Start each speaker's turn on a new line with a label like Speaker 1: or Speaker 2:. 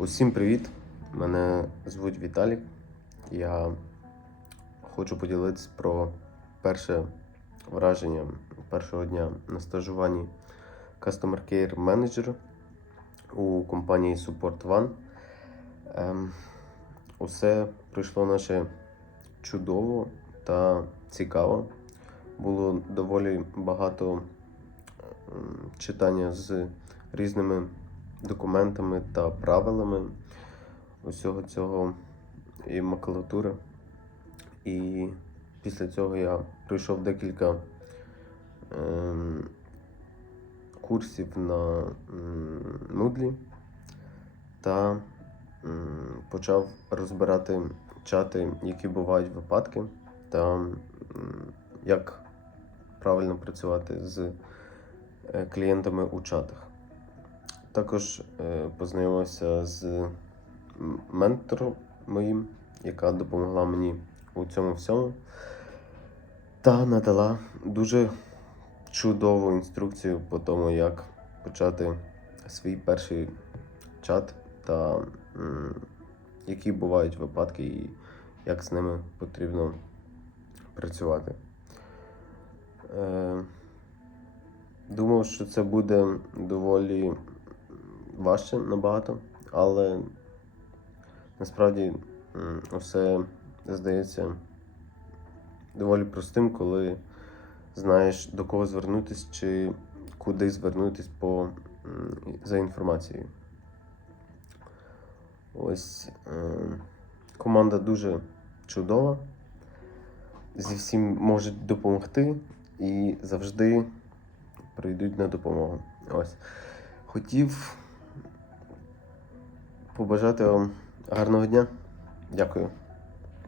Speaker 1: Усім привіт! Мене звуть Віталік. Я хочу поділитися про перше враження першого дня на стажуванні Customer Care Manager у компанії Support One. Ем, усе пройшло наче чудово та цікаво. Було доволі багато ем, читання з різними документами та правилами усього цього і макулатури. І після цього я пройшов декілька ем, курсів на Moodle та м, почав розбирати чати, які бувають випадки, та м, як правильно працювати з е, клієнтами у чатах. Також е, познайомився з ментором моїм, яка допомогла мені у цьому всьому, та надала дуже чудову інструкцію по тому, як почати свій перший чат та які бувають випадки і як з ними потрібно працювати. Е, Думав, що це буде доволі важче набагато, але насправді м, усе здається доволі простим, коли знаєш до кого звернутися чи куди звернутися по, за інформацією. Ось е, команда дуже чудова. Зі всім можуть допомогти і завжди прийдуть на допомогу. Ось. Хотів побажати вам гарного дня. Дякую.